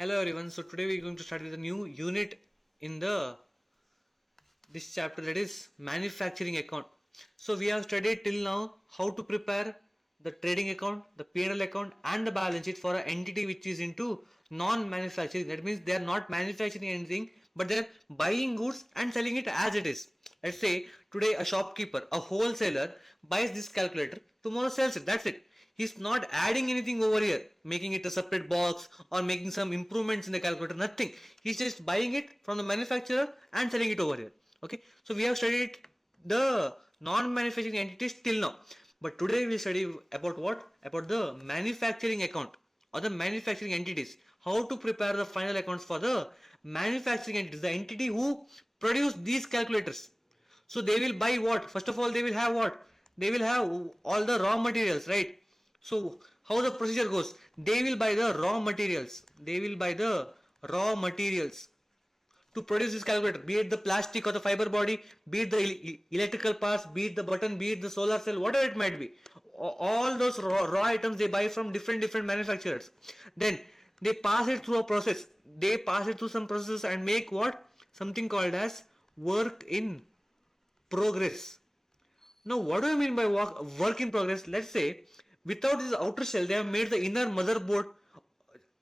Hello everyone. So today we are going to start with a new unit in the this chapter, that is manufacturing account. So we have studied till now how to prepare the trading account, the P&L account and the balance sheet for an entity which is into non-manufacturing. That means they are not manufacturing anything, but they are buying goods and selling it as it is. Let's say today a shopkeeper, a wholesaler buys this calculator, tomorrow sells it. That's it. He's not adding anything over here, making it a separate box or making some improvements in the calculator. Nothing. He's just buying it from the manufacturer and selling it over here. Okay. So we have studied the non-manufacturing entities till now. But today we study about what? About the manufacturing account or the manufacturing entities. How to prepare the final accounts for the manufacturing entities, the entity who produce these calculators. So they will buy what? First of all, they will have what? They will have all the raw materials, right? So how the procedure goes? They will buy the raw materials. They will buy the raw materials to produce this calculator, be it the plastic or the fiber body, be it the electrical parts, be it the button, be it the solar cell, whatever it might be. All those raw items they buy from different manufacturers. Then they pass it through a process. They pass it through some processes and make what? Something called as work in progress. Now, what do I mean by work in progress? Let's say without this outer shell, they have made the inner motherboard,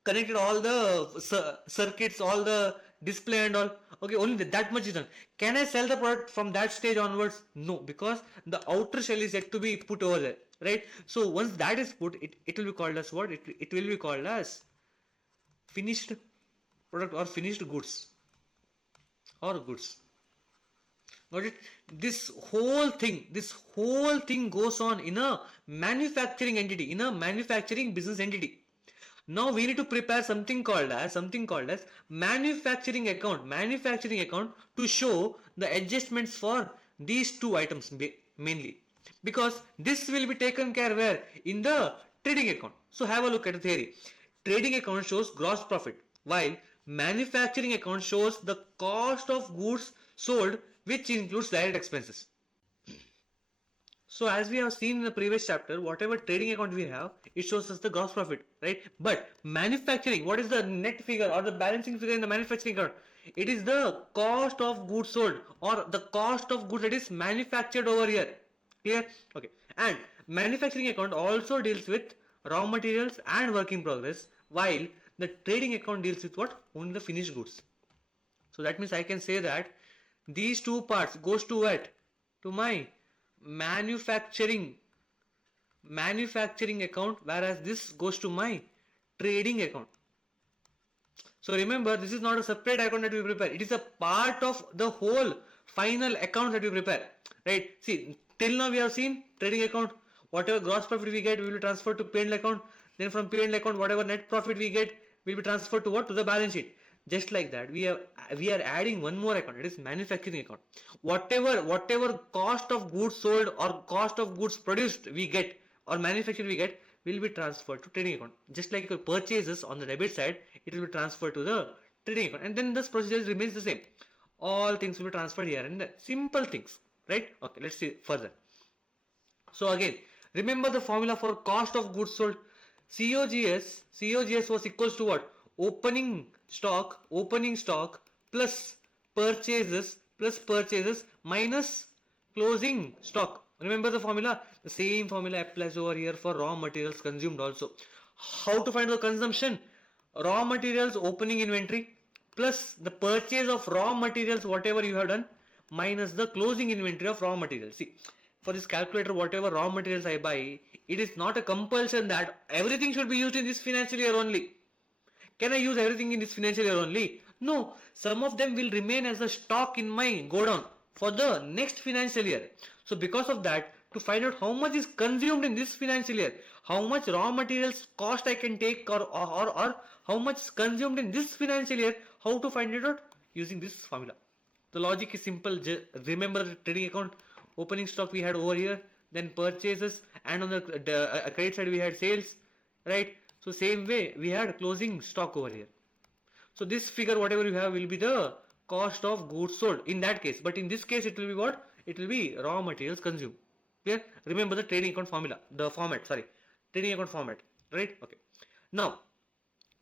connected all the circuits, all the display and all. Okay, only that much is done. Can I sell the product from that stage onwards? No, because the outer shell is yet to be put over there, right? So once that is put, it will be called as what? It will be called as finished product or finished goods or goods. Got it? This whole thing goes on in a manufacturing entity, in a manufacturing business entity. Now we need to prepare something called as manufacturing account to show the adjustments for these two items mainly, because this will be taken care where in the trading account. So have a look at the theory. Trading account shows gross profit, while manufacturing account shows the cost of goods sold, which includes direct expenses. So as we have seen in the previous chapter, whatever trading account we have, it shows us the gross profit, right? But manufacturing, what is the net figure or the balancing figure in the manufacturing account? It is the cost of goods sold or the cost of goods that is manufactured over here. Clear? Okay. And manufacturing account also deals with raw materials and work in progress, while the trading account deals with what? Only the finished goods. So that means I can say that these two parts goes to what? To my manufacturing manufacturing account, whereas this goes to my trading account. So remember, this is not a separate account that we prepare. It is a part of the whole final account that we prepare. Right? See, till now we have seen trading account. Whatever gross profit we get, we will transfer to P&L account. Then from P&L account, whatever net profit we get will be transferred to what? To the balance sheet. Just like that, we are adding one more account. It is manufacturing account. Whatever cost of goods sold or cost of goods produced we get or manufactured we get will be transferred to trading account. Just like your purchases on the debit side, it will be transferred to the trading account, and then this procedure remains the same. All things will be transferred here and there. Simple things, right? Okay, let's see further. So again, remember the formula for cost of goods sold. COGS was equals to what? Opening stock plus purchases minus closing stock. Remember the formula? The same formula applies over here for raw materials consumed also. How to find the consumption? Raw materials opening inventory plus the purchase of raw materials whatever you have done minus the closing inventory of raw materials. See, for this calculator, whatever raw materials I buy, it is not a compulsion that everything should be used in this financial year only. Can I use everything in this financial year only? No, some of them will remain as a stock in my godown for the next financial year. So because of that, to find out how much is consumed in this financial year, how much raw materials cost I can take, or how much is consumed in this financial year, how to find it out? Using this formula. The logic is simple. Remember the trading account, opening stock we had over here, then purchases, and on the credit side we had sales, right? So same way we had closing stock over here. So this figure whatever you have will be the cost of goods sold in that case, but in this case it will be what? It will be raw materials consumed. Clear? Remember the trading account formula, the format, sorry, trading account format, right? Okay. Now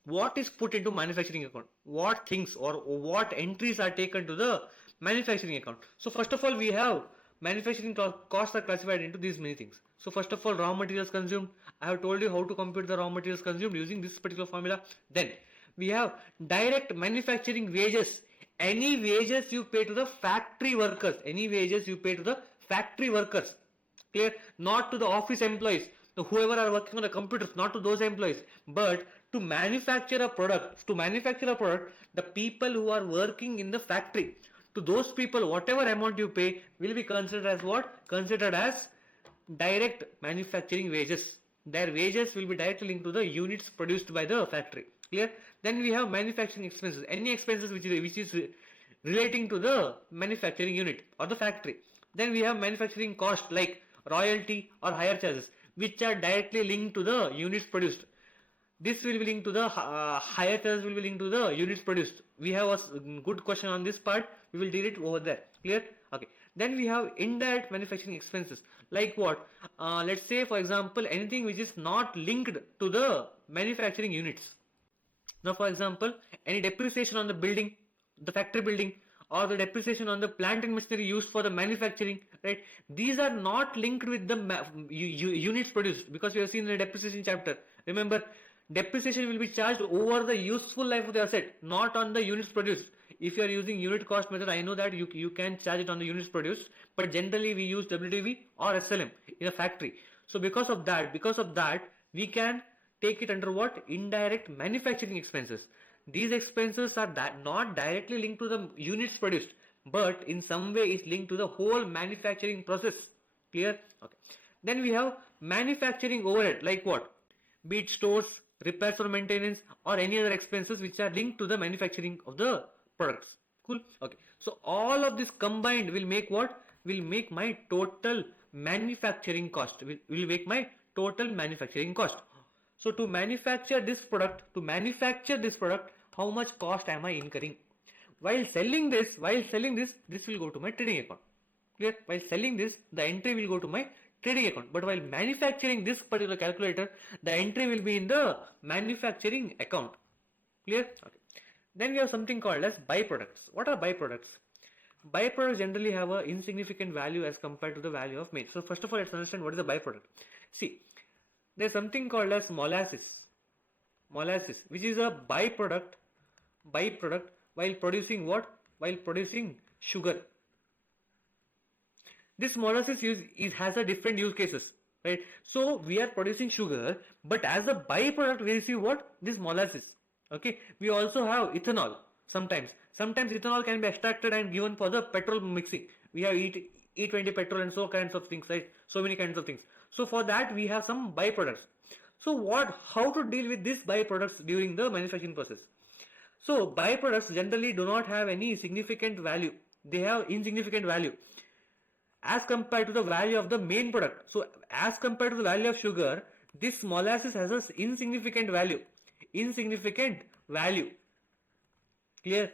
what is put into manufacturing account, what things or what entries are taken to the manufacturing account. So first of all, we have manufacturing costs are classified into these many things. So first of all, raw materials consumed. I have told you how to compute the raw materials consumed using this particular formula. Then we have direct manufacturing wages, any wages you pay to the factory workers, any wages you pay to the factory workers, clear, not to the office employees, whoever are working on the computers, not to those employees, but to manufacture a product, the people who are working in the factory, to those people whatever amount you pay will be considered as what? Considered as direct manufacturing wages. Their wages will be directly linked to the units produced by the factory, clear. Then we have manufacturing expenses, any expenses which is relating to the manufacturing unit or the factory. Then we have manufacturing cost like royalty or hire charges, which are directly linked to the units produced. This will be linked to the higher charges will be linked to the units produced. We have a good question on this part. We will deal it over there. Clear? Okay. Then we have indirect manufacturing expenses. Like what? Let's say for example anything which is not linked to the manufacturing units. Now for example any depreciation on the building, the factory building, or the depreciation on the plant and machinery used for the manufacturing, right? These are not linked with the units produced, because we have seen in the depreciation chapter. Remember, depreciation will be charged over the useful life of the asset, not on the units produced. If you are using unit cost method, I know that you can charge it on the units produced, but generally we use WTV or SLM in a factory. So because of that, we can take it under what? Indirect manufacturing expenses. These expenses are not directly linked to the units produced, but in some way is linked to the whole manufacturing process. Clear? Okay. Then we have manufacturing overhead, like what? Be it stores, repairs or maintenance, or any other expenses which are linked to the manufacturing of the products. Cool? Okay. So all of this combined will make what? Will make my total manufacturing cost. Will make my total manufacturing cost. So to manufacture this product, how much cost am I incurring? While selling this, this will go to my trading account. Clear? While selling this, the entry will go to my trading account. But while manufacturing this particular calculator, the entry will be in the manufacturing account. Clear? Okay. Then we have something called as byproducts. What are byproducts? Byproducts generally have an insignificant value as compared to the value of main. So first of all, let's understand what is a byproduct. See, there's something called as molasses, which is a byproduct while producing what? While producing sugar. This molasses has a different use cases, right? So we are producing sugar, but as a byproduct we receive what? This molasses. Okay. We also have ethanol. Sometimes ethanol can be extracted and given for the petrol mixing. We have E20 petrol and so kinds of things, right? So many kinds of things. So for that we have some byproducts. So how to deal with these byproducts during the manufacturing process? So byproducts generally do not have any significant value. They have insignificant value as compared to the value of the main product. So as compared to the value of sugar, this molasses has an insignificant value. Clear?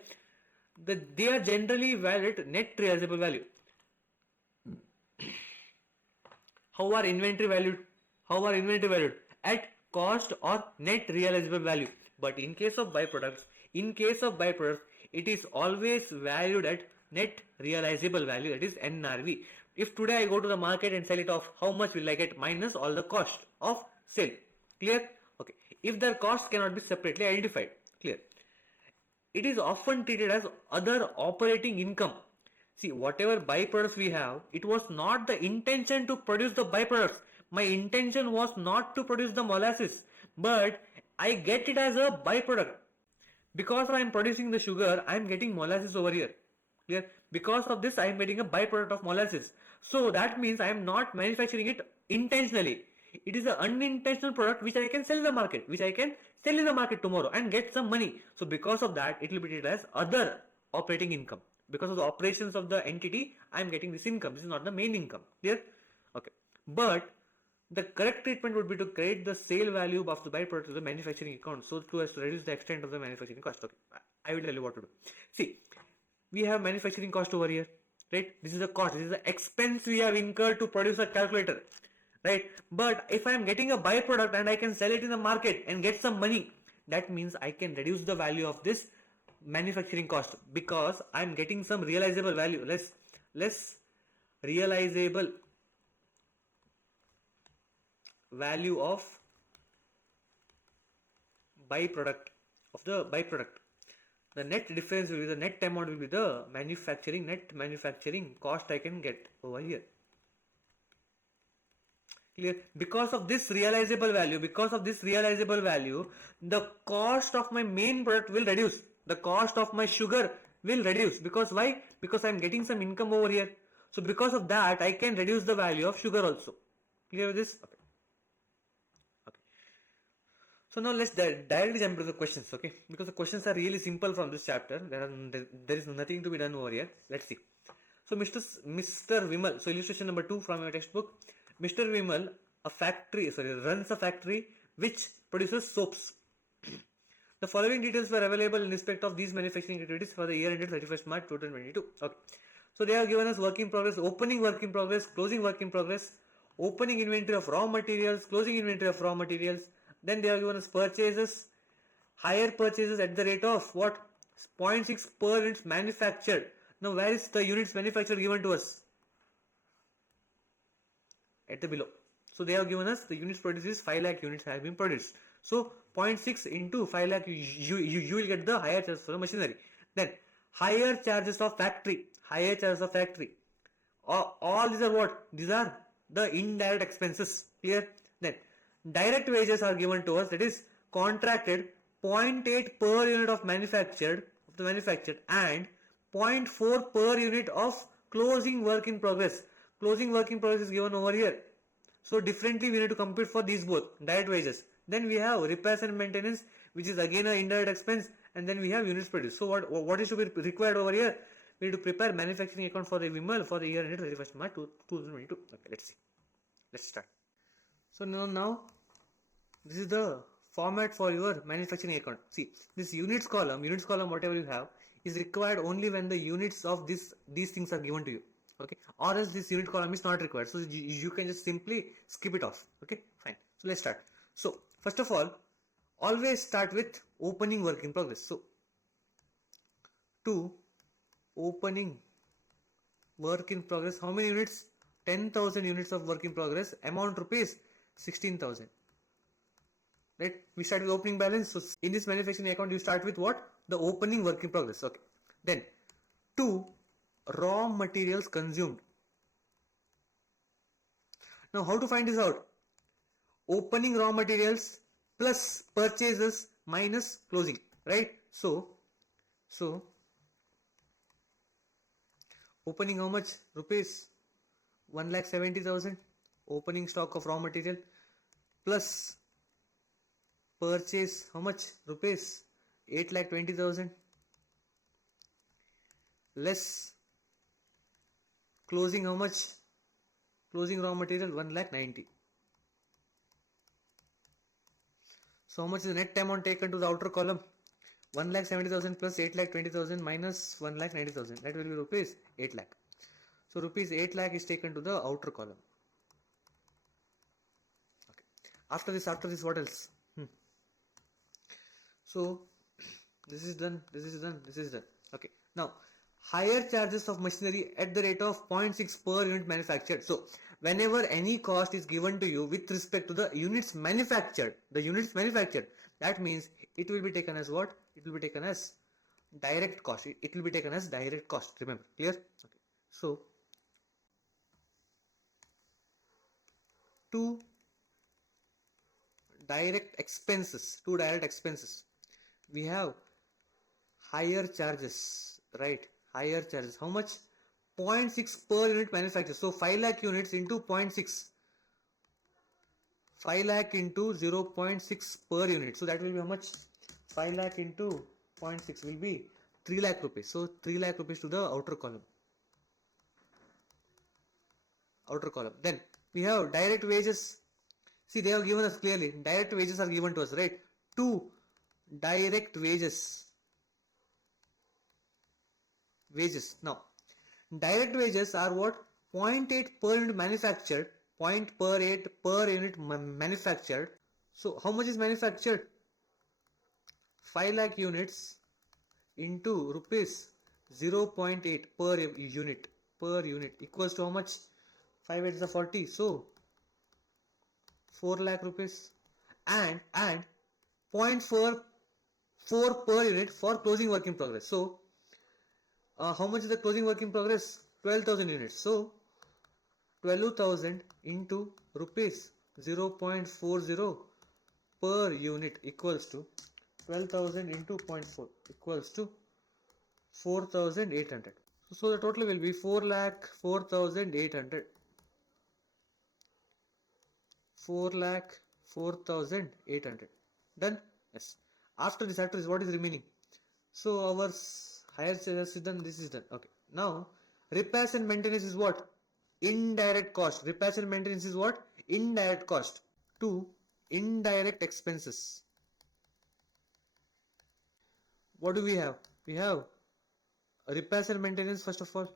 They are generally valued at net realizable value. How are inventory valued? At cost or net realizable value. But in case of byproducts, it is always valued at net realizable value, that is NRV. If today I go to the market and sell it off, how much will I get minus all the cost of sale? Clear? Okay. If their costs cannot be separately identified. Clear? It is often treated as other operating income. See, whatever byproducts we have, it was not the intention to produce the byproducts. My intention was not to produce the molasses, but I get it as a byproduct. Because I am producing the sugar, I am getting molasses over here. Clear? Because of this, I am getting a byproduct of molasses. So that means I am not manufacturing it intentionally. It is an unintentional product which I can sell in the market, tomorrow and get some money. So because of that, it will be treated as other operating income. Because of the operations of the entity, I am getting this income. This is not the main income. Clear? Okay. But the correct treatment would be to create the sale value of the byproduct to the manufacturing account, so as to reduce the extent of the manufacturing cost. Okay, I will tell you what to do. See, we have manufacturing cost over here, right? This is the cost. This is the expense we have incurred to produce a calculator, right? But if I am getting a byproduct and I can sell it in the market and get some money, that means I can reduce the value of this manufacturing cost because I'm getting some realizable value, less realizable value of byproduct of the byproduct. The net difference will be the net amount will be the net manufacturing cost I can get over here. Clear? Because of this realizable value, the cost of my main product will reduce. The cost of my sugar will reduce. Because why? Because I am getting some income over here. So because of that, I can reduce the value of sugar also. Clear with this? Okay. So now let's directly jump to the questions, okay? Because the questions are really simple from this chapter. There is nothing to be done over here. Let's see. So Mr. Vimal, so illustration number 2 from your textbook. Mr. Vimal runs a factory which produces soaps. The following details were available in respect of these manufacturing activities for the year ended 31st March 2022. Okay. So they have given us work in progress, opening work in progress, closing work in progress, opening inventory of raw materials, closing inventory of raw materials. Then they have given us purchases, higher purchases at the rate of what? 0.6 per units manufactured. Now where is the units manufactured given to us? At the below. So they have given us the units produced is 5 lakh units have been produced. So 0.6 into 5 lakh you will get the higher charges for the machinery. Then higher charges of factory. All these are what? These are the indirect expenses. Clear? Then direct wages are given to us, that is contracted 0.8 per unit of the manufactured and 0.4 per unit of closing work in progress. Closing work in progress is given over here. So differently we need to compute for these both direct wages. Then we have repairs and maintenance, which is again an indirect expense, and then we have units produced. So what is to be required over here? We need to prepare manufacturing account for the Vimal for the year ended 31st March 2022. Okay, let's see. Let's start. So now this is the format for your manufacturing account. See, this units column, whatever you have, is required only when the units of these things are given to you. Okay, or else this unit column is not required. So you can just simply skip it off. Okay, fine. So let's start. So first of all, always start with opening work in progress. So to opening work in progress, how many units? 10,000 units of work in progress. Amount rupees 16,000. Right? We start with opening balance. So in this manufacturing account, you start with what? The opening work in progress. Okay. Then to raw materials consumed. Now how to find this out? Opening raw materials plus purchases minus closing, right? So opening how much? Rupees 1,70,000 opening stock of raw material plus purchase how much? Rupees 8,20,000 less closing how much? Closing raw material 1,90,000. So how much is the net amount taken to the outer column? 1,70,000 plus 8,20,000 minus 1,90,000. That will be rupees 8 lakh. So rupees 8 lakh is taken to the outer column. Okay. After this, what else? So this is done. Okay. Now higher charges of machinery at the rate of 0.6 per unit manufactured. So whenever any cost is given to you with respect to the units manufactured, that means it will be taken as what? It will be taken as direct cost. It will be taken as direct cost. Remember, clear? Okay. So two direct expenses. We have higher charges, right? Higher charges. How much? 0.6 per unit manufactured. So 5 lakh units into 0.6. 5 lakh into 0.6 per unit. So that will be how much? 5 lakh into 0.6 will be 3 lakh rupees. So 3 lakh rupees to the outer column. Then we have direct wages. See, they have given us clearly. Direct wages are given to us, right? 2 direct wages. Now, direct wages are what? 0.8 per unit manufactured. 0.8 per unit manufactured. So how much is manufactured? 5 lakh units into rupees 0.8 per unit equals to how much? 5 8 is 40, so 4 lakh rupees, and 0.44 per unit for closing work in progress. So how much is the closing work in progress? 12,000 units. So 12,000 into rupees 0.40 per unit equals to 12,000 into 0.4 equals to 4,800. So the total will be 4,04,800. 4,04,800. Done? Yes. After this, what is remaining? So our higher charges is done. This is done. Okay. Now repairs and maintenance is what? Indirect cost. Repairs and maintenance is what? Indirect cost. To indirect expenses. What do we have? We have repairs and maintenance. First of all,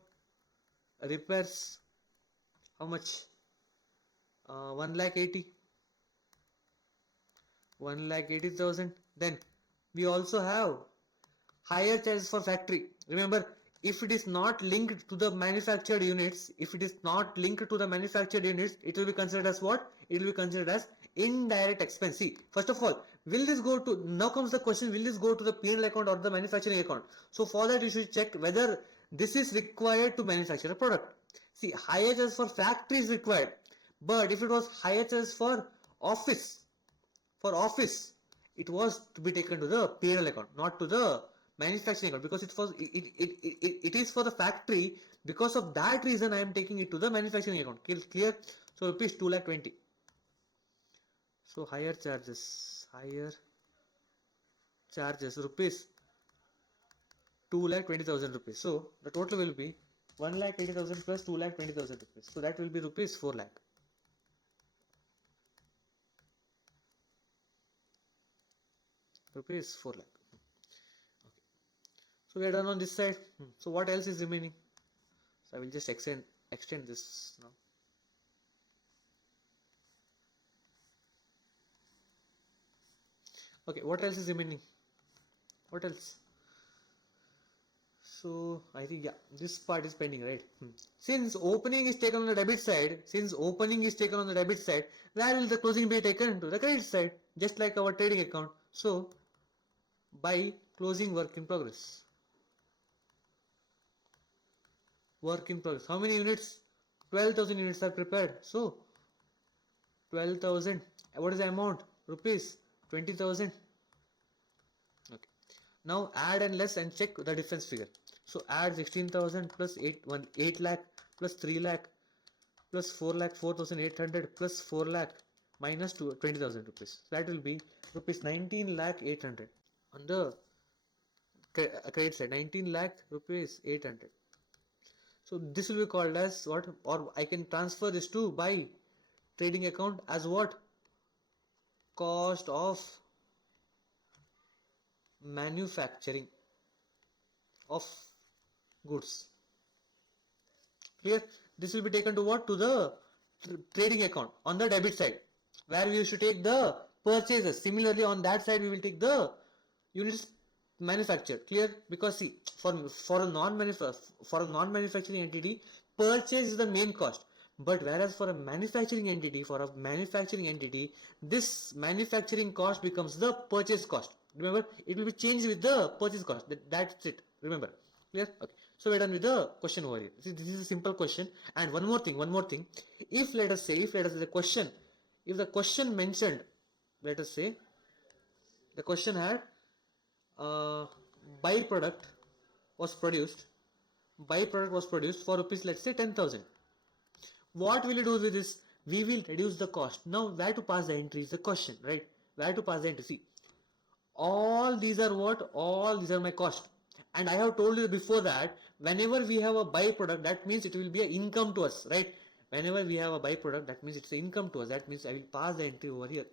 repairs. How much? 1,80,000. 1,80,000. Then we also have higher charges for factory. Remember, if it is not linked to the manufactured units, it will be considered as what? It will be considered as indirect expense. See, first of all, now comes the question, will this go to the P&L account or the manufacturing account? So for that you should check whether this is required to manufacture a product. See, higher charges for factory is required, but if it was higher charges for office, it was to be taken to the P&L account, not to the manufacturing account, because it is for the factory. Because of that reason I am taking it to the manufacturing account. Clear? So rupees 2,20,000. So higher charges rupees 2,20,000 rupees. So the total will be 1,80,000 plus 2,20,000 rupees. So that will be rupees 4 lakh. Rupees 4 lakh. Okay. So we are done on this side. So what else is remaining? So I will just extend this now. Okay, what else is remaining? What else? So I think, yeah, this part is pending, right? Since opening is taken on the debit side, where will the closing be taken? To the credit side, just like our trading account. So by closing work in progress. How many units? 12,000 units are prepared. So 12,000. What is the amount? Rupees 20,000. Okay. Now add and less and check the difference figure. So add 16,000 plus 8 lakh plus 3 lakh plus 4 lakh 4,800 plus 4 lakh minus 20,000 rupees. So that will be rupees 19 lakh 800 on the credit side. 19 lakh rupees 800. So this will be called as what? Or I can transfer this to by trading account as what? Cost of manufacturing of goods. Clear? This will be taken to what? To the trading account on the debit side, where we should take the purchases. Similarly, on that side we will take the units manufactured. Clear? Because see, for a non-manufacturing entity, purchase is the main cost. But whereas for a manufacturing entity, this manufacturing cost becomes the purchase cost. Remember, it will be changed with the purchase cost. That's it. Remember. Clear? Okay. So we're done with the question over here. See, this is a simple question. And one more thing. If let us say the question mentioned, let us say the question had byproduct was produced for rupees, let's say 10,000. What will you do with this? We will reduce the cost. Now where to pass the entry is the question, right? Where to pass the entry? See, all these are what? All these are my cost. And I have told you before that whenever we have a byproduct, that means it will be an income to us, right? Whenever we have a byproduct, that means it's an income to us. That means I will pass the entry over here.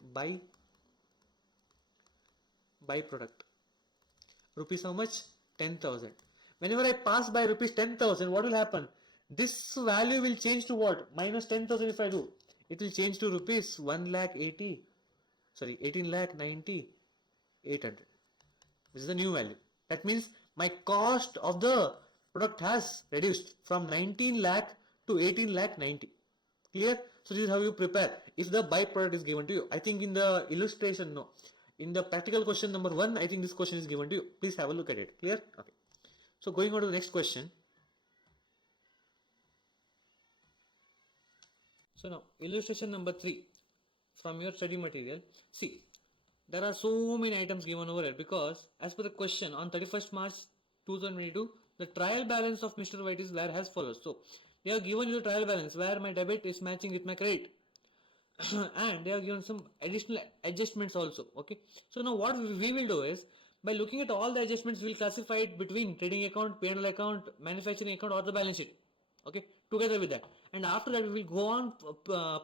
Byproduct. Rupees how much? 10,000. Whenever I pass by rupees 10,000, what will happen? This value will change to what? Minus 10,000 if I do. It will change to rupees 18,90,800. This is the new value. That means my cost of the product has reduced from 19 lakh to 18 lakh 90. Clear? So this is how you prepare if the byproduct is given to you. I think in the illustration, no. In the practical question number 1, I think this question is given to you. Please have a look at it. Clear? Okay. So going on to the next question. So now illustration number 3 from your study material. See, there are so many items given over here because as per the question on 31st March 2022, the trial balance of Mr. White is where as follows. So they have given you the trial balance where my debit is matching with my credit. And they have given some additional adjustments also. Okay. So now what we will do is by looking at all the adjustments, we will classify it between trading account, P&L account, manufacturing account or the balance sheet. Okay. Together with that. And after that we will go on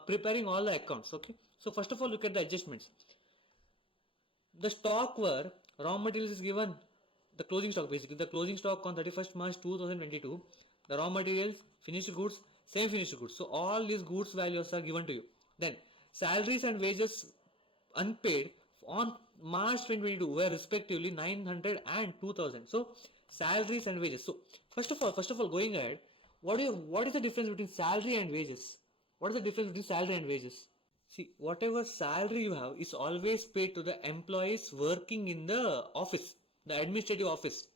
preparing all the accounts. Okay. So first of all look at the adjustments. The stock were raw materials is given the closing stock, basically the closing stock on 31st March 2022, the raw materials, finished goods, semi finished goods. So all these goods values are given to you. Then salaries and wages unpaid on March 2022 were respectively 900 and 2000. So salaries and wages. So first of all going ahead, what is the difference between salary and wages? What is the difference between salary and wages? See, whatever salary you have is always paid to the employees working in the office, the administrative office.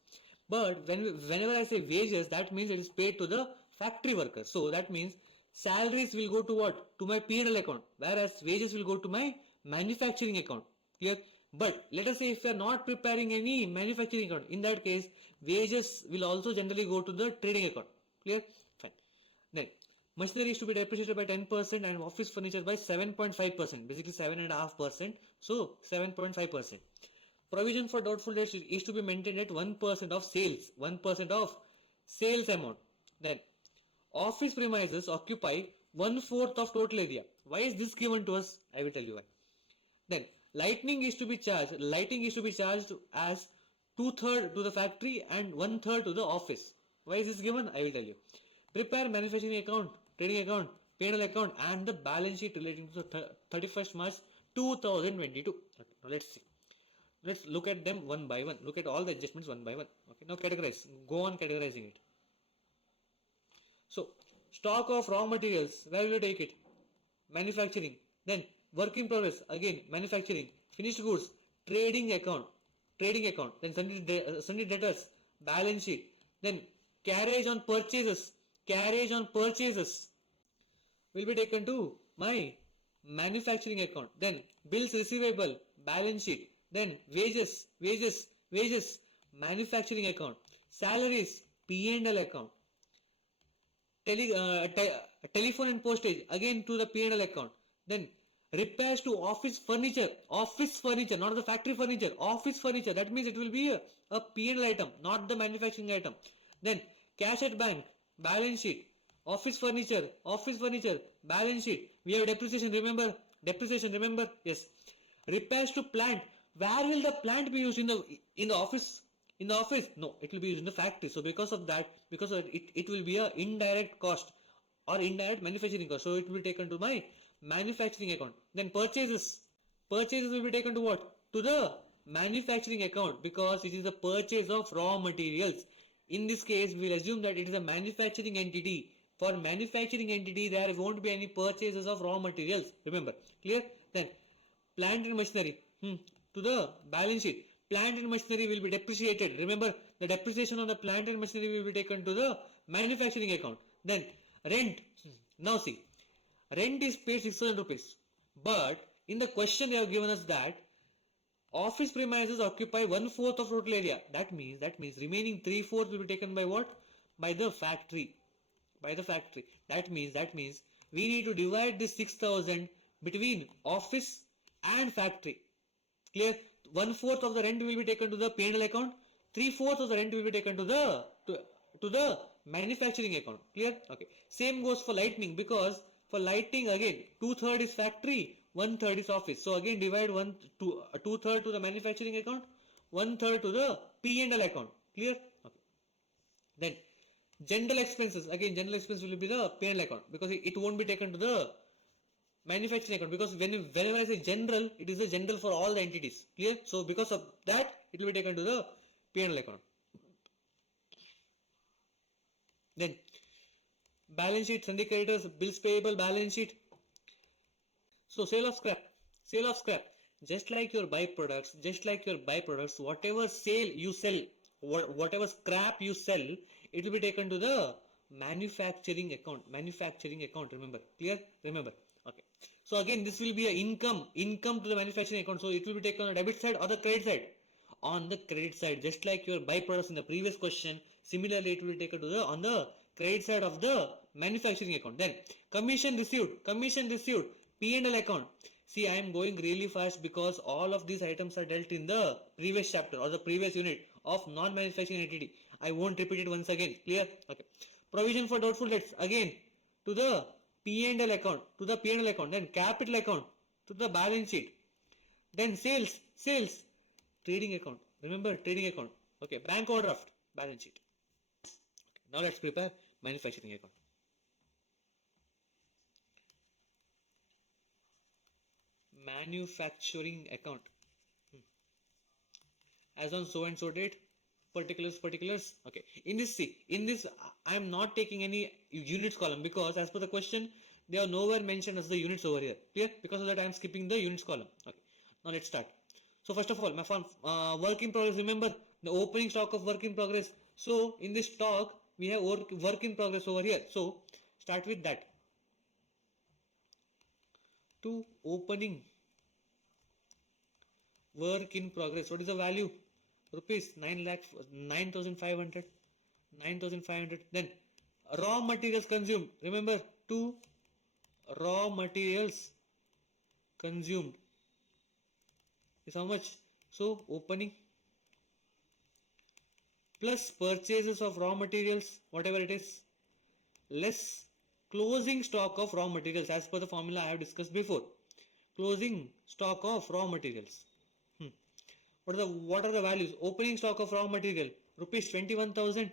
But whenever I say wages, that means it is paid to the factory workers. So that means salaries will go to what? To my P&L account, whereas wages will go to my manufacturing account. Clear? But let us say if we are not preparing any manufacturing account, in that case, wages will also generally go to the trading account. Clear? Fine. Then machinery is to be depreciated by 10% and office furniture by 7.5%, basically 7.5%. So 7.5%. Provision for doubtful debts is to be maintained at 1% of sales, 1% of sales amount. Then office premises occupy 1/4 of total area. Why is this given to us? I will tell you why. Then lighting is to be charged as 2/3 to the factory and 1/3 to the office. Why is this given? I will tell you. Prepare manufacturing account, trading account, P&L account and the balance sheet relating to the 31st March 2022. Okay, now let's see. Let's look at them one by one. Look at all the adjustments one by one. Okay, now categorize. Go on categorizing it. So, stock of raw materials, where will you take it? Manufacturing. Then, work in progress, again, manufacturing. Finished goods, trading account. Then, sundry debtors, balance sheet. Then, carriage on purchases will be taken to my manufacturing account. Then, bills receivable, balance sheet. Then wages, manufacturing account. Salaries, P&L account. Telephone and postage, again to the P&L account. Then repairs to office furniture, not the factory furniture, office furniture. That means it will be a P&L item, not the manufacturing item. Then cash at bank, balance sheet, office furniture, balance sheet. We have depreciation, remember? Yes. Repairs to plant. Where will the plant be used? In the office? No, it will be used in the factory. So because of it will be a indirect cost or indirect manufacturing cost. So it will be taken to my manufacturing account. Then purchases will be taken to what? To the manufacturing account because it is the purchase of raw materials. In this case, we will assume that it is a manufacturing entity. For manufacturing entity, there won't be any purchases of raw materials. Remember, clear? Then plant and machinery. To the balance sheet. Plant and machinery will be depreciated. Remember, the depreciation on the plant and machinery will be taken to the manufacturing account. Then rent. Now see, rent is paid 6,000 rupees. But in the question they have given us that office premises occupy 1/4 of total area. That means remaining 3/4 will be taken by what? By the factory. That means we need to divide this 6,000 between office and factory. Clear? 1/4 of the rent will be taken to the P&L account. 3/4 of the rent will be taken to the manufacturing account. Clear? Okay. Same goes for lighting because for lighting again 2/3 is factory, 1/3 is office. So again divide 2/3 to the manufacturing account, 1/3 to the P&L account. Clear? Okay. Then general expenses. Again general expense will be the P&L account because it won't be taken to the manufacturing account, because whenever I say general, it is a general for all the entities. Clear? So because of that, it will be taken to the P&L account. Then balance sheet, Sunday creditors, bills payable, balance sheet. So sale of scrap, sale of scrap. Just like your byproducts, whatever sale you sell, whatever scrap you sell, it will be taken to the manufacturing account. Manufacturing account. Remember, clear? Remember. Okay. So again, this will be a income to the manufacturing account. So it will be taken on the debit side or the credit side. On the credit side, just like your byproducts in the previous question, similarly it will be taken to the on the credit side of the manufacturing account. Then commission received, P&L account. See, I am going really fast because all of these items are dealt in the previous chapter or the previous unit of non-manufacturing entity. I won't repeat it once again. Clear? Okay. Provision for doubtful debts, again to the P&L account, then capital account, to the balance sheet. Then sales, trading account. Remember, trading account. Okay, bank overdraft, balance sheet. Okay, now let's prepare manufacturing account. Manufacturing account. As on so and so date, particulars. Okay. In this, I am not taking any units column because as per the question, they are nowhere mentioned as the units over here. Clear? Because of that, I am skipping the units column. Okay. Now let's start. So first of all, my work in progress. Remember the opening stock of work in progress. So in this stock, we have work in progress over here. So start with that. To opening work in progress. What is the value? Rupees 9,500. Then raw materials consumed. Remember, to raw materials consumed is how much? So opening plus purchases of raw materials, whatever it is, less closing stock of raw materials as per the formula I have discussed before. Closing stock of raw materials. What are the values? Opening stock of raw material, rupees 21,000.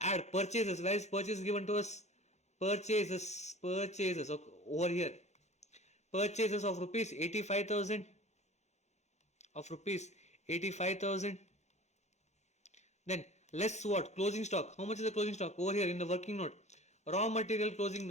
Add purchases. Where is purchase given to us? Purchases over here. Purchases of rupees 85,000. Then less what? Closing stock. How much is the closing stock? Over here in the working note. Raw material closing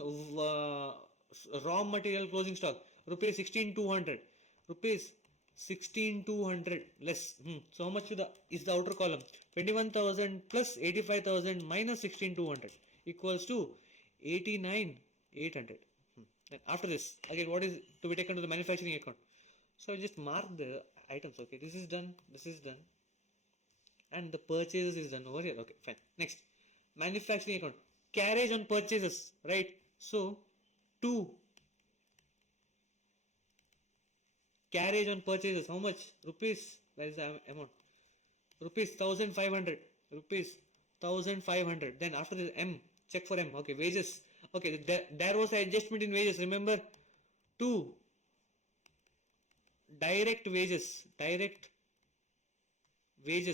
stock. Rupees 16,200. Rupees 16,200 less. So how much is the outer column? 21,000 plus 85,000 minus 16,200 equals to 89,800. Then after this, again, what is to be taken to the manufacturing account? So I just mark the items. Okay, this is done, and the purchases is done over here. Okay, fine. Next, manufacturing account. Carriage on purchases, right? So, to carriage on purchases, how much? Rupees, that is the amount. Rupees 1,500. Then after this, M, check for M. Okay, wages. Okay, there was an adjustment in wages. Remember, to direct wages.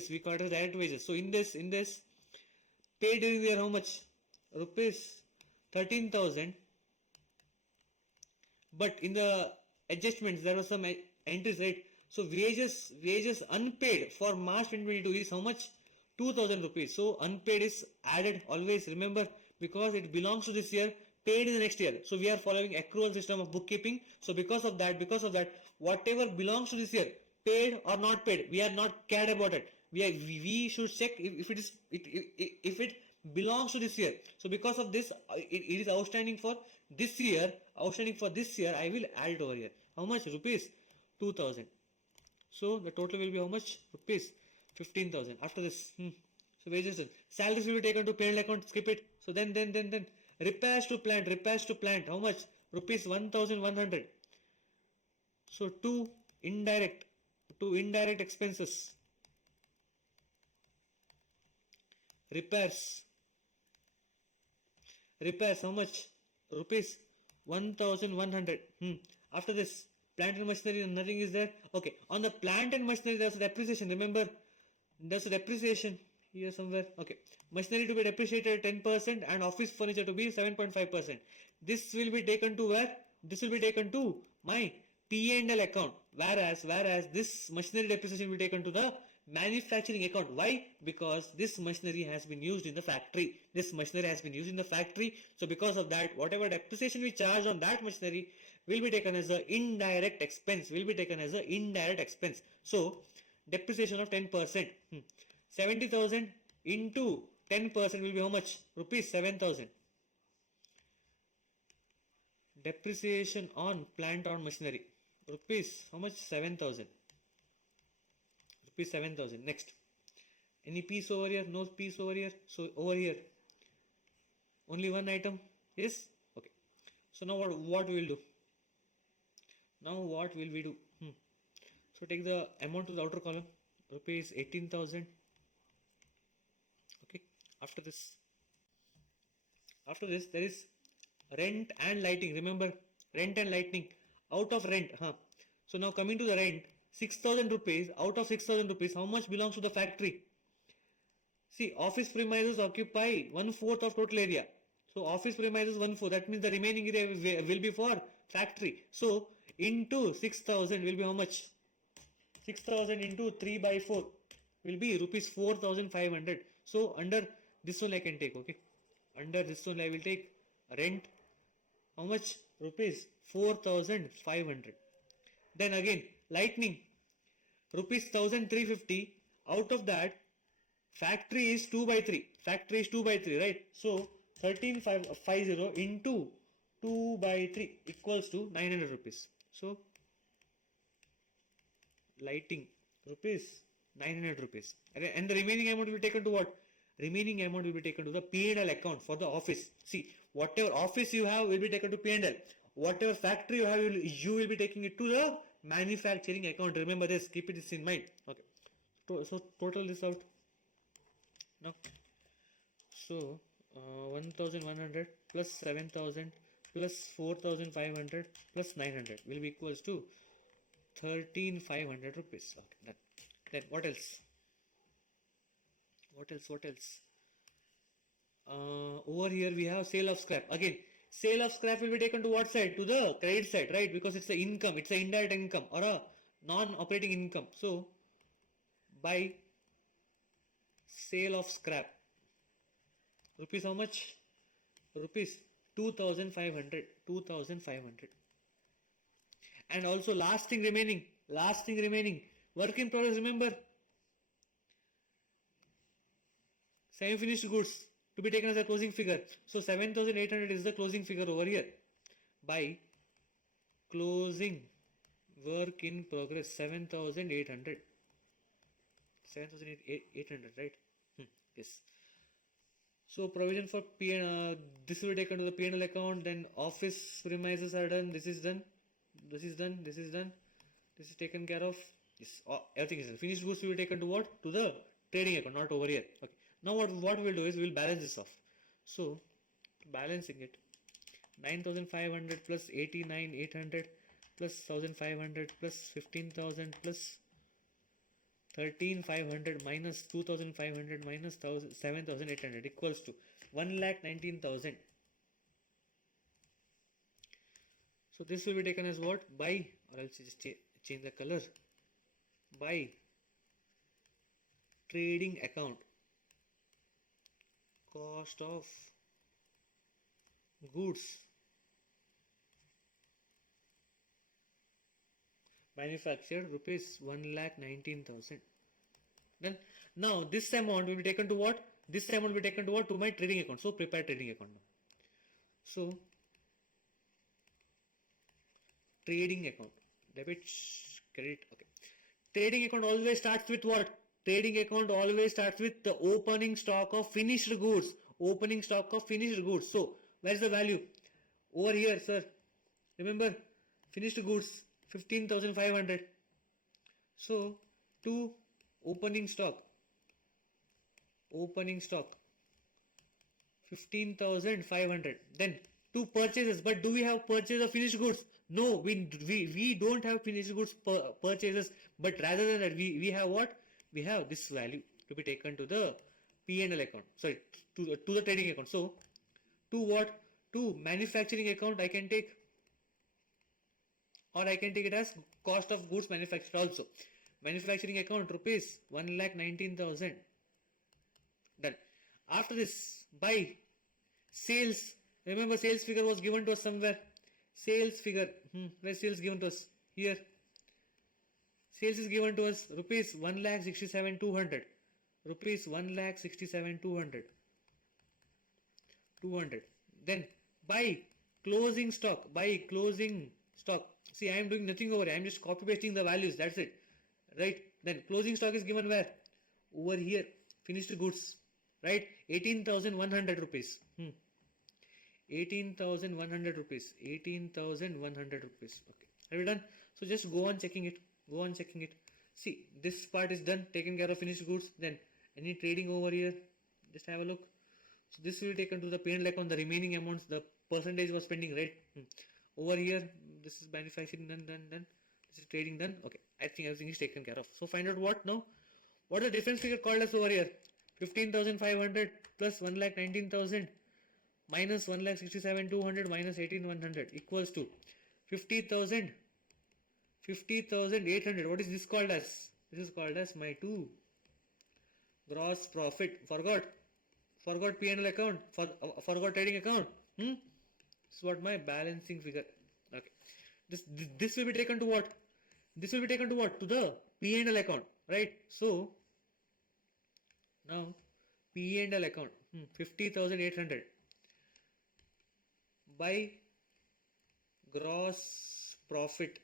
We call it as direct wages. So in this, paid during the year, how much? Rupees 13,000. But in the adjustments, there was some entries, right? So wages unpaid for March 2022 is how much? 2,000 rupees. So unpaid is added always. Remember, because it belongs to this year, paid in the next year. So we are following accrual system of bookkeeping. So because of that, whatever belongs to this year, paid or not paid, we are not cared about it. We should check if it belongs to this year. So because of this, it is outstanding for this year. I will add it over here. How much? Rupees 2,000. So the total will be how much? Rupees 15,000. After this, so wages done. Salaries will be taken to P&L account. Skip it. So then repairs to plant. How much? Rupees 1,100. So to indirect expenses. Repairs, how much? Rupees 1,100. After this, plant and machinery, nothing is there. Okay, on the plant and machinery, there's a depreciation. Remember, there's a depreciation here somewhere. Okay, machinery to be depreciated 10% and office furniture to be 7.5%. This will be taken to where? This will be taken to my P&L account. Whereas this machinery depreciation will be taken to the manufacturing account. Why? Because this machinery has been used in the factory. This machinery has been used in the factory. So because of that, whatever depreciation we charge on that machinery will be taken as an indirect expense. Will be taken as an indirect expense. So depreciation of 10%. 70,000 into 10% will be how much? Rupees 7,000. Depreciation on plant or machinery. Rupees how much? 7,000. Rupees 7,000. Next. Any piece over here? No piece over here. So over here. Only one item. Yes? Okay. So now what we will do? Now what will we do? So take the amount to the outer column. Rupees 18,000. Okay. After this there is rent and lighting. Remember, rent and lighting. Out of rent. So now coming to the rent, 6,000 rupees. Out of 6,000 rupees, how much belongs to the factory? See, office premises occupy 1/4 of total area. So office premises 1/4. That means the remaining area will be for factory. So into 6,000 will be how much? 6,000 into 3/4 will be rupees 4,500. So under this one I can take. Okay. Under this one I will take rent. How much? Rupees 4,500. Then again lighting. Rupees 1,350. Out of that, factory is 2/3. Factory is 2/3, right? So 13,550 into 2/3 equals to 900 rupees. So lighting rupees 900 rupees. And the remaining amount will be taken to what? Remaining amount will be taken to the P&L account for the office. See, whatever office you have will be taken to P&L. Whatever factory you have, you will be taking it to the manufacturing account. Remember this. Keep it in mind. Okay. So total this out. Now, so 1,100 plus 7,000 plus 4,500 plus 900 will be equals to 13,500 rupees. Okay, done. Then what else? What else? Over here we have sale of scrap. Again, sale of scrap will be taken to what side? To the credit side, right? Because it's the income. It's an indirect income or a non-operating income. So by sale of scrap, rupees how much? Rupees 2,500. 2,500. And also last thing remaining, work in progress. Remember, semi-finished goods to be taken as a closing figure. So 7,800 is the closing figure over here. By closing work in progress, 7,800. 7,800, right? Yes. So provision for this will be taken to the P&L account. Then office premises are done. This is done. This is done. This is done. This is taken care of. Yes, everything is done. Finished goods will be taken to what? To the trading account, not over here. Okay. Now what we'll do is we'll balance this off. So balancing it, 9,500 plus 89,800 plus 1,500 plus 15,000 plus 13,500 minus 2,500 minus 7,800 equals to 1,19,000. So this will be taken as what? By, or else just change the color, by trading account. Cost of goods manufactured rupees 1,19,000. Then now this amount will be taken to what? This amount will be taken to what? To my trading account. So prepare trading account now. So trading account, debit, credit. Okay. Trading account always starts with what? Trading account always starts with the opening stock of finished goods. Opening stock of finished goods. So where is the value? Over here, sir. Remember, finished goods 15,500. So to opening stock 15,500. Then two purchases. But do we have purchase of finished goods? No, we don't have finished goods purchases. But rather than that, we have what? We have this value to be taken to the P&L account. Sorry, to the trading account. So to what? 2 manufacturing account I can take, or I can take it as cost of goods manufactured also. Manufacturing account rupees 1,19,000. Done. After this, buy sales. Remember, sales figure was given to us somewhere. Sales figure. Where sales given to us? Here. Sales is given to us rupees 1,67,200. Rupees 1,67,200. 200. Then buy closing stock. Buy closing stock. See, I am doing nothing over here. I am just copy pasting the values. That's it. Right. Then closing stock is given where? Over here. Finished goods. Right. 18,100 rupees. 18,100 rupees. 18,100 rupees. Okay. Have you done? So just go on checking it. Go on checking it. See, this part is done. Taken care of finished goods. Then any trading over here. Just have a look. So this will be taken to the P&L account. The remaining amounts, the percentage was spending, right? Over here, this is manufacturing done. This is trading done. Okay, I think everything is taken care of. So find out what now? What is the difference figure called as over here? 15,500 plus 1,19,000 minus 1,67,200 minus 18,100 equals to 50,000. 50,800. What is this called as? This is called as my 2 gross profit. Forgot P&L account. Forgot trading account. This is what my balancing figure. Okay. This will be taken to what? This will be taken to what? To the P&L account. Right? So now P&L account. 50,800 by gross profit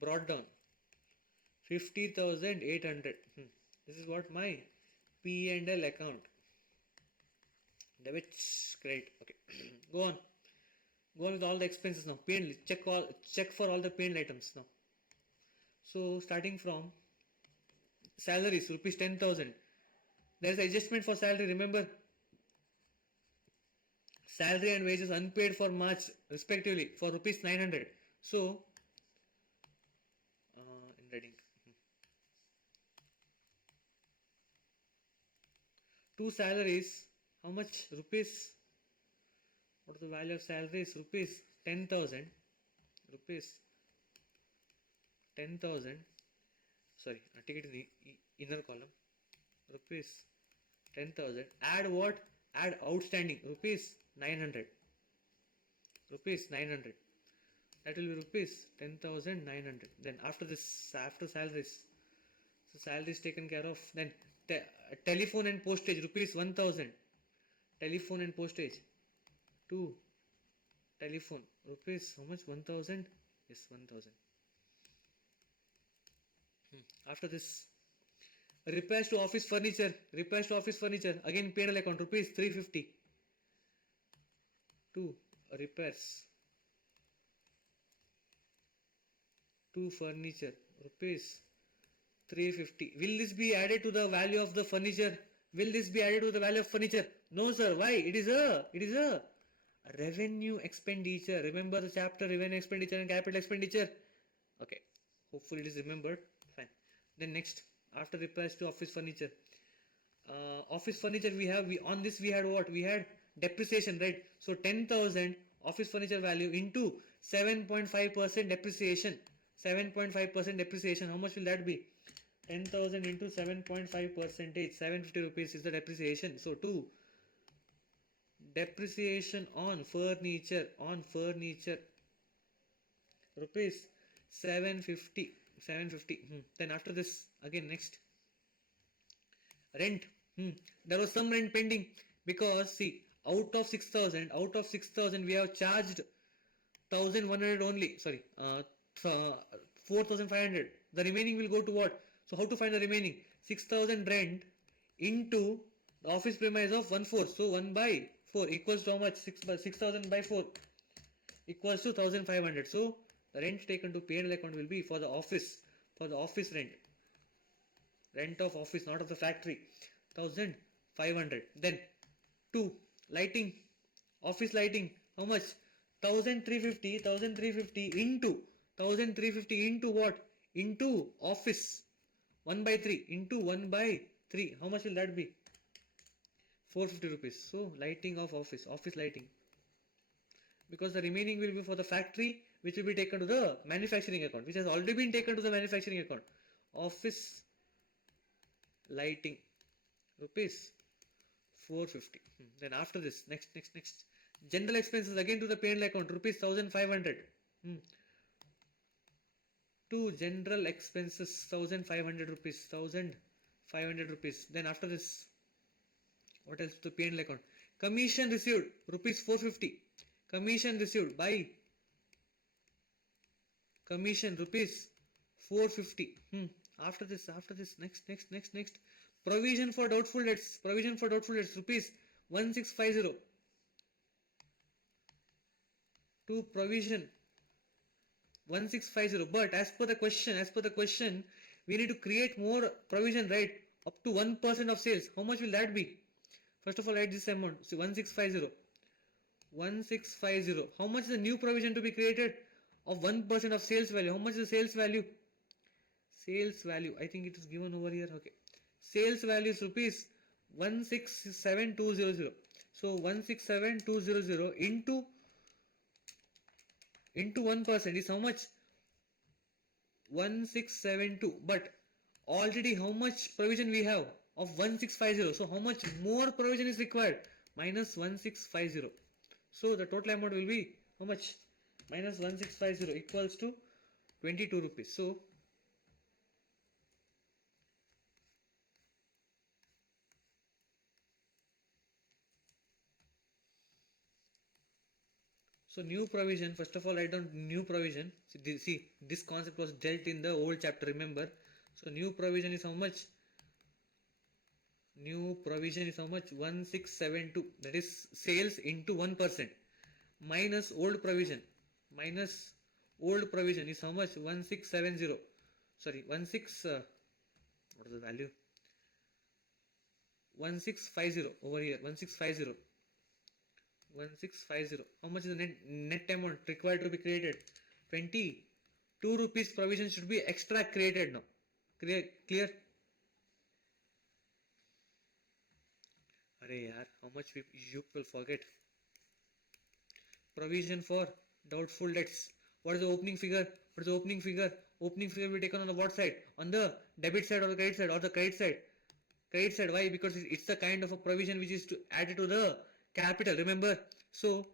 brought down 50,800. This is what my P&L account. Debits, credit. Okay. Go on with all the expenses now. P&L. Check for all the P&L items now. So starting from salaries, rupees 10,000. There is adjustment for salary. Remember, salary and wages unpaid for March respectively for rupees 900. So in reading, 2 salaries. How much rupees? What is the value of salaries? Rupees 10,000. Rupees 10,000. Sorry, I take it in the inner column. Rupees 10,000. Add what? Add outstanding. Rupees 900. Rupees 900. That will be rupees 10,900. Then after this, after salaries. So salaries taken care of. Then telephone and postage. Rupees 1,000. Telephone and postage. 2. Telephone. Rupees, how much? 1,000? Yes, 1,000. After this, repairs to office furniture. Repairs to office furniture. Again, P&L account. Rupees 350. 2. Repairs to furniture. Rupees 350. Will this be added to the value of the furniture? Will this be added to the value of furniture? No, sir. Why? It is a revenue expenditure. Remember the chapter revenue expenditure and capital expenditure. Okay. Hopefully it is remembered. Fine. Then next, after repairs to office furniture. Office furniture we had what? We had depreciation, right? So 10,000 office furniture value into 7.5% depreciation. 7.5% depreciation. How much will that be? 10,000 into 7.5%. 750 rupees is the depreciation. So 2. Depreciation on furniture. Rupees 750. Then after this, again next. Rent. There was some rent pending because see, out of 6,000 we have charged 1,100 only. Sorry, 4,500. The remaining will go to what? So how to find the remaining? 6,000 rent into the office premise of 1/4. So 1 by 4 equals to how much? 6,000 by 4 equals to 1,500. So the rent taken to P&L account will be for the office rent. Rent of office, not of the factory. 1,500. Then 2. Lighting. Office lighting. How much? 1,350 into 1,350 into what? Into office. 1 by 3 into 1 by 3. How much will that be? 450 rupees. So lighting of office lighting. because the remaining will be for the factory, which will be taken to the manufacturing account, which has already been taken to the manufacturing account. Office lighting, rupees 450. Then after this, next. General expenses again to the P&L account, rupees 1500. To general expenses, 1500 rupees, 1500 rupees. Then after this, what else to the P&L account? Commission received, rupees 450. Commission received by commission, rupees 450. After this, next. Provision for doubtful debts, rupees 1650. To provision 1650. But as per the question, we need to create more provision, right? Up to 1% of sales. How much will that be? First of all, write this amount. See, 1650. 1650. How much is the new provision to be created? Of 1% of sales value. How much is the sales value? Sales value. I think it is given over here. Okay. Sales value is rupees 167200. So 167200 into 1% is how much? 1672. But already how much provision we have? Of 1650. So how much more provision is required? Minus 1650. So the total amount will be how much? Minus 1650 equals to 22 rupees. So new provision, first of all write down new provision. See, this concept was dealt in the old chapter, remember. So new provision is how much? New provision is how much? 1672. That is sales into 1%. Minus old provision. Minus old provision is how much? 1670. Sorry, what is the value? 1650 over here. 1650. 1650. How much is the net amount required to be created? 22 rupees provision should be extra created now. Clear? Arey yaar, how much you will forget? Provision for doubtful debts. What is the opening figure? Opening figure will be taken on the what side? On the debit side or the credit side? Or the credit side? Credit side. Why? Because it's the kind of a provision which is to added to the capital, remember. So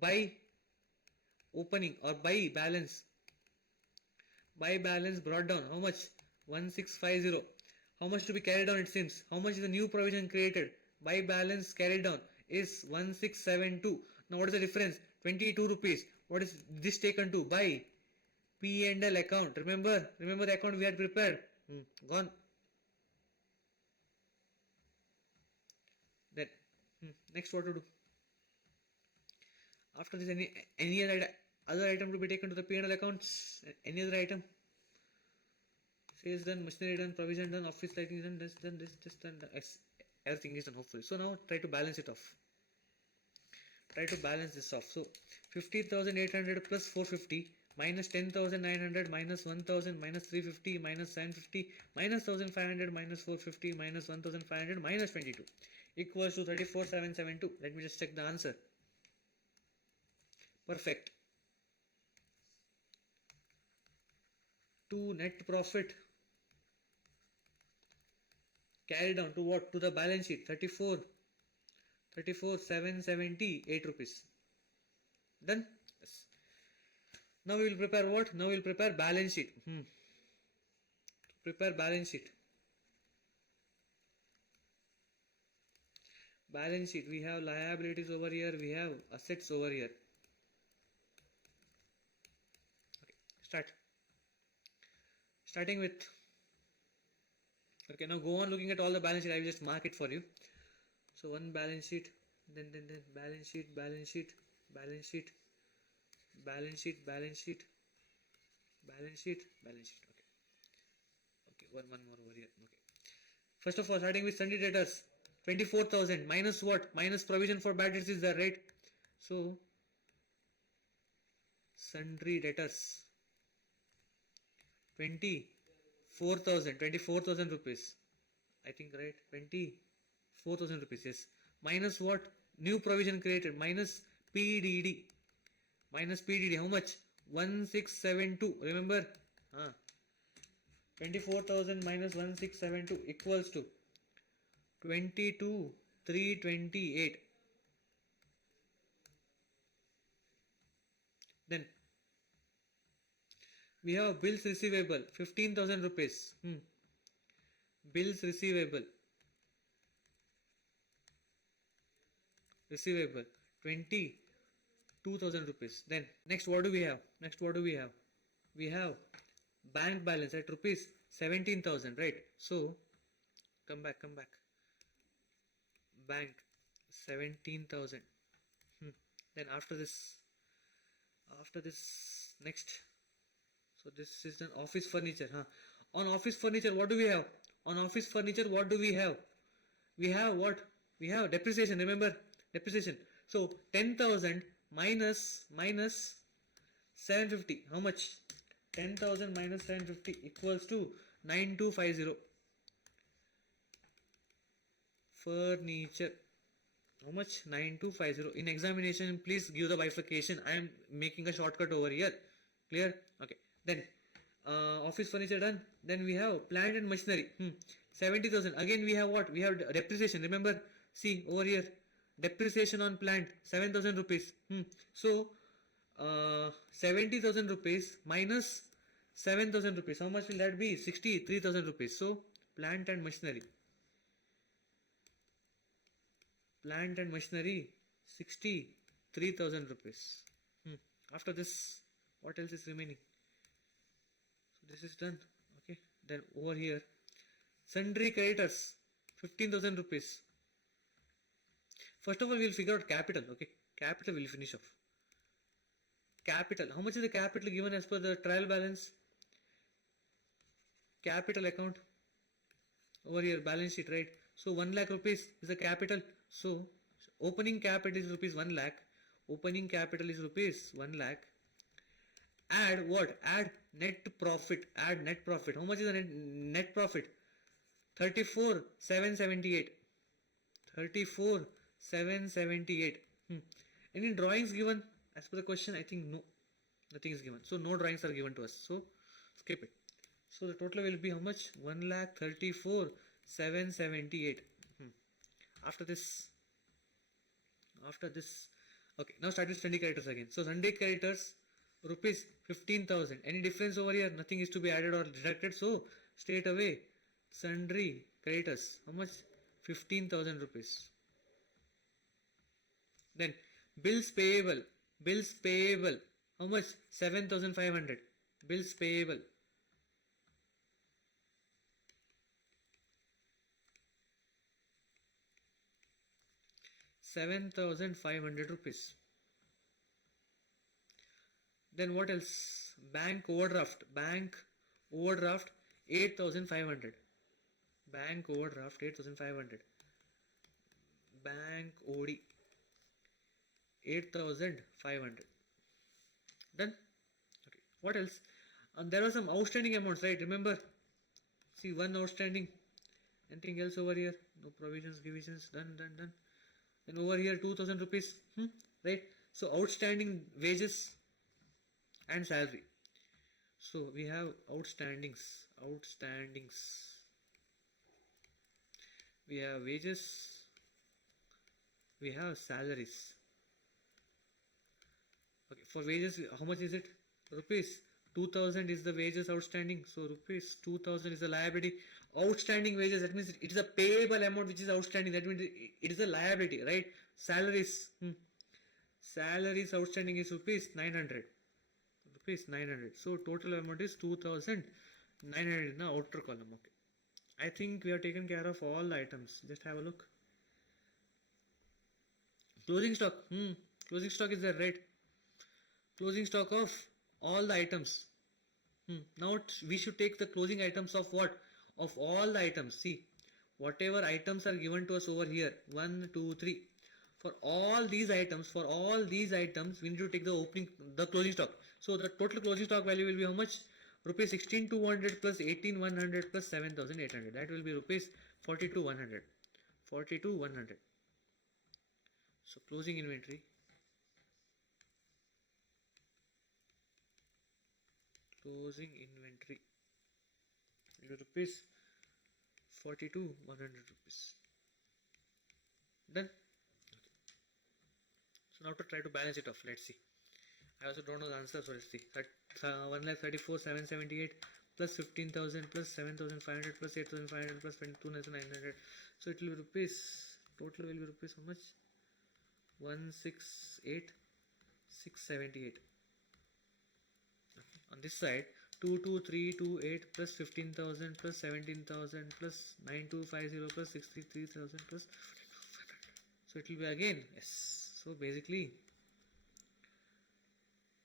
by opening or by balance brought down how much? 1650. How much to be carried down? It seems how much is the new provision created? By balance carried down is 1672. Now what is the difference? 22 rupees. What is this taken to? By P&L account. Remember the account we had prepared. Gone. Then next what to do? After this, any other item to be taken to the P&L accounts? Any other item? Sales done, machinery done, provision done, office lighting done, this done, this done, everything is done hopefully. So now try to balance it off. Try to balance this off. So 50,800 plus 450 minus 10,900 minus 1,000 minus 350 minus 750 minus 1,500 minus 450 minus 1,500 minus 22 equals to 34,772. Let me just check the answer. Perfect. To net profit carried down to what? To the balance sheet. 34,778 rupees. Done? Yes. Now we will prepare what? Now we will prepare balance sheet. Prepare balance sheet. Balance sheet. We have liabilities over here. We have assets over here. Okay. Starting with. Okay. Now go on looking at all the balance sheet. I will just mark it for you. So one balance sheet. Then balance sheet. Balance sheet. Okay, one more over here. Okay. First of all, starting with sundry debtors, 24,000 minus what? Minus provision for bad debts is there, right? So sundry debtors 24,000 rupees. I think, right? 24,000 rupees. Yes. Minus what? New provision created. Minus PDD. minus PDD, how much? 1672. Remember? 24,000 minus 1672 equals to 22,328. Then we have bills receivable 15,000 rupees. Bills receivable 22,000 rupees. Then next what do we have? We have bank balance at rupees 17,000, right? So come back. Bank 17,000. Then after this next. So this is an office furniture. On office furniture, what do we have? We have what? We have depreciation. Remember depreciation. So 10,000 minus 750. How much? 10,000 minus 750 equals to 9250. Furniture. How much? 9250. In examination, please give the bifurcation. I am making a shortcut over here. Clear? Okay. Then office furniture done. Then we have plant and machinery. 70,000. Again we have what? We have depreciation. Remember? See over here. Depreciation on plant 7,000 rupees. So 70,000 rupees minus 7,000 rupees. How much will that be? 63,000 rupees. So plant and machinery. 63,000 rupees. After this, what else is remaining? So this is done. Okay. Then over here, sundry creditors 15,000 rupees. First of all, we will figure out capital. Okay. Capital we will finish off. Capital. How much is the capital given as per the trial balance? Capital account. Over here, balance sheet, right? So 1 lakh rupees is the capital. So opening capital is rupees 1 lakh. Opening capital is rupees 1 lakh. Add what? Add net profit. How much is the net profit? 34,778. 34,778. Any drawings given as per the question? I think no. Nothing is given. So no drawings are given to us. So skip it. So the total will be how much? 1,34,778. After this, okay, now start with sundry creditors again. So sundry creditors rupees 15,000. Any difference over here? Nothing is to be added or deducted. So straight away, sundry creditors. How much? 15,000 rupees. Then bills payable. How much? 7,500. Bills payable. 7,500 rupees. Then what else? Bank overdraft. 8,500. Bank overdraft 8,500. Bank OD 8,500. Done. Okay. What else? There were some outstanding amounts, right? Remember? See, one outstanding. Anything else over here? No provisions, divisions. Done. Then over here 2,000 rupees. Right? So outstanding wages and salary. So we have outstandings. We have wages. We have salaries. Okay, for wages, how much is it? Rupees 2,000 is the wages outstanding. So rupees 2,000 is the liability. Outstanding wages, that means it is a payable amount which is outstanding. That means it is a liability, right? Salaries. Salaries outstanding is rupees 900. So total amount is 2,900 in the outer column. Okay. I think we have taken care of all the items. Just have a look. Closing stock. Closing stock is there, right? Closing stock of all the items. Now we should take the closing items of what? Of all the items. See, whatever items are given to us over here. 1, 2, 3. For all these items, we need to take the closing stock. So the total closing stock value will be how much? Rupees 16,200 plus 18,100 plus 7,800. That will be rupees 42,100. So closing inventory. Closing inventory will be rupees 42,100 rupees. Done. Okay. So now to try to balance it off. Let's see. I also don't know the answer, so let's see. 1,34,778 plus 15,000 plus 7,500 plus 8,500 plus 22,900. So it will be rupees. Total will be rupees how much? 168,678. Okay. On this side, 22328 plus 15,000 plus 17,000 plus 9250 plus 63,000 plus 15,500. So it will be again, yes. So basically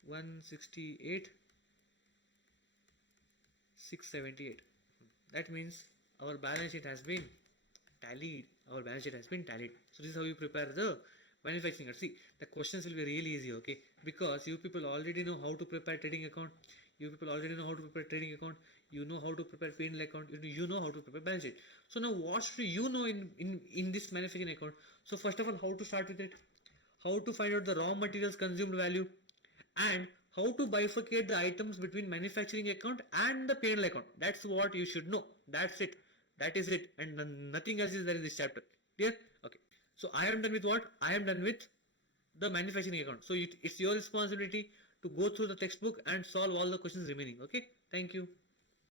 168,678. That means our balance sheet has been tallied. So this is how you prepare the manufacturing. See, the questions will be really easy, okay? Because you people already know how to prepare trading account. You people already know how to prepare trading account. You know how to prepare P&L account. You know how to prepare balance sheet. So now what should you know in this manufacturing account? So first of all, how to start with it? How to find out the raw materials consumed value, and how to bifurcate the items between manufacturing account and the P&L account. That's what you should know. That's it. That is it. And nothing else is there in this chapter. Clear? Okay. So I am done with what? I am done with the manufacturing account. So it's your responsibility to go through the textbook and solve all the questions remaining. Okay. Thank you.